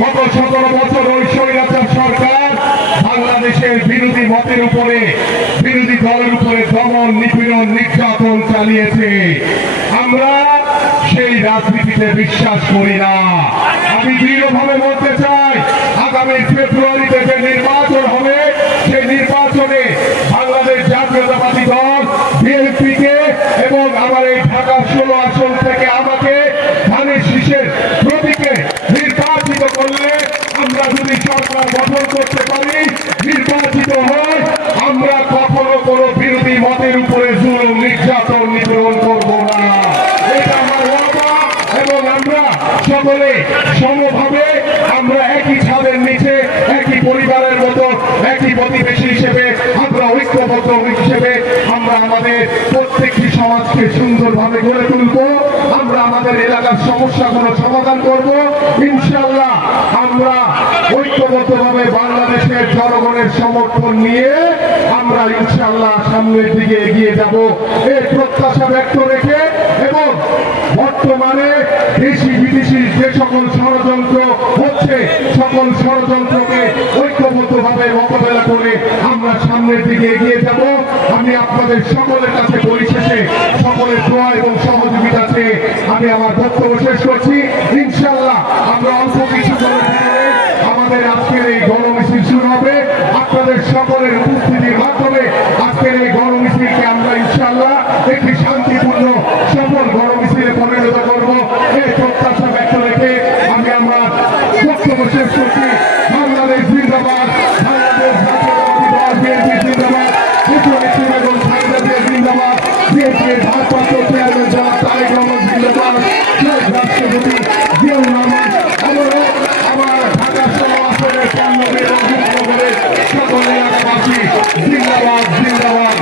গত 17 বছর ওই স্বৈরাচার সরকার বাংলাদেশের বিরোধী মতের উপরে, বিরোধী দলের উপরে দমন, নিপীড়ন, নির্যাতন চালিয়েছে। আমরা সেই রাজনীতিতে বিশ্বাস করি না। আমি দৃঢ়ভাবে বলতে চাই, আগামী ফেব্রুয়ারিতে যে নির্বাচন হবে, সেই নির্বাচনে বাংলাদেশ জাতীয়তাবাদী দল বিএনপিকে এবং আমার এই ঢাকা 16 আসন থেকে আমাকে ধানের শীষের প্রতীকে নির্বাচিত করলে, আমরা যদি সরকার গঠন করতে পারি, নির্বাচিত হয়, আমরা কখনো কোনো বিরোধী মতের উপরে জুলুম, নির্যাতন, নিপীড়ন করব না। এটা আমার ওয়াদা। এবং আমরা সকলে সমভাবে, আমরা একই ছাদের নিচে, একই পরিবারের মতো, একই প্রতিবেশী হিসেবে, আমরা ঐক্যবদ্ধ হিসেবে আমরা আমাদের প্রত্যেকটি সমাজকে সুন্দরভাবে গড়ে তুলব। আমরা আমাদের এলাকার সমস্যাগুলো সমাধান করব ইনশাআল্লাহ। আমরা ঐক্যবদ্ধভাবে বাংলাদেশের জনগণের সমর্থন নিয়ে আমরা ইনশাআল্লাহ সামনের দিকে এগিয়ে যাব, এই প্রত্যাশা ব্যক্ত রেখে, এবং বর্তমানে দেশি বিদেশি যে সকল ষড়যন্ত্র হচ্ছে, সকল ষড়যন্ত্রকে ঐক্যবদ্ধভাবে মোকাবেলা করে আমরা সামনের দিকে এগিয়ে যাব। আমি আপনাদের সকলের কাছে পরিশেষে সকলের দোয়া এবং সহযোগিতা চেয়ে আমি আমার বক্তব্য শেষ করছি। ইনশাআল্লাহ আমরা অল্প কিছু করে আমাদের আজকের এই গণমিছিল শুরু হবে। আপনাদের সকলের উপস্থিতির মাধ্যমে আজকের এই গণমিছিলকে আমরা ইনশাআল্লাহ একটি শান্তিপূর্ণ সফল গণমিছিলে পরিণত করব, এই প্রত্যাশা ব্যক্ত রেখে আমি আমার বক্তব্য শেষ করছি। বাংলাদেশ জিন্দাবাদ, বাংলাদেশ জাতীয়তাবাদী দল বিএনপি জিন্দাবাদ, মুখ্যমন্ত্রী বেগম খালেদা জিয়া জিন্দাবাদ, বিএনপির ভারপ্রাপ্ত চেয়ারম্যান জনাব তারেক রহমান জিন্দাবাদ, রাষ্ট্রপতি জিয়াউর রহমান, আমার ঢাকা 16 আসনের 93 সকলে এলাকাবাসী জিন্দাবাদ, জিন্দাবাদ।